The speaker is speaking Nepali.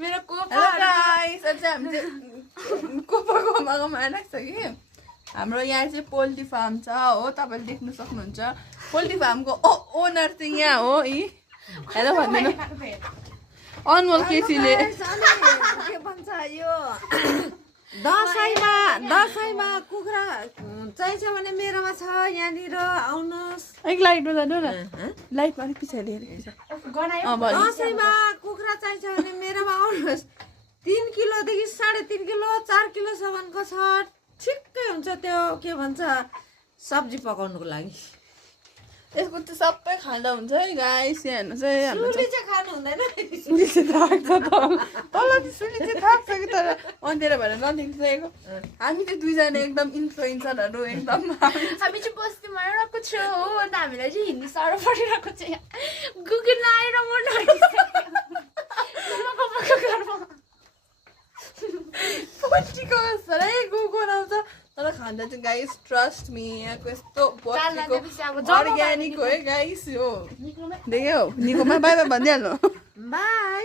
मेरो कोपा गाइस अझै हामी चाहिँ कोपाको मागामा आइरहेको छ कि हाम्रो यहाँ चाहिँ पोल्ट्री फार्म छ हो तपाईँले देख्न सक्नुहुन्छ पोल्ट्री फार्मको ओनर चाहिँ यहाँ हो हेलो भन्दिनु अनमोल केसीले के भन्छ यो दसैँमा कुखुरा चाहिन्छ भने मेरोमा छ यहाँनिर आउनुहोस् अलिक लाइटमा जानु न लाइटमा अलिक पछाडि दसैँमा कुखुरा चाहिन्छ भने मेरोमा आउनुहोस् 3 किलोदेखि 3.5 किलो 4 किलोसम्मको छ ठिक्कै हुन्छ त्यो के भन्छ सब्जी पकाउनुको लागि यसको चाहिँ सबै खाँदा हुन्छ है गाइस यहाँ हेर्नुहोस् है हाम्रो सुली चाहिँ खानु हुँदैन सुली चाहिँ थाक्छ तल सुली चाहिँ थाक्छ कि तर अँधेरो भएर नदेख्छको हामी चाहिँ दुईजना एकदम इन्फ्लुएन्सरहरू एकदम हामी चाहिँ बस्तीमा आइरहेको छु हो अन्त हामीलाई चाहिँ हिँड्नु साह्रो परिरहेको छ यहाँ गुगल आएर म पोल्ट्रीको साह्रै गुगल आउँछ तर खाँदा चाहिँ गाइस ट्रस्ट मी यहाँको यस्तो बस्तीको अर्ग्यानिक हो है गाइस यो देख्यौ निकोमा बाई बाई भनिदिइहाल्नु बाई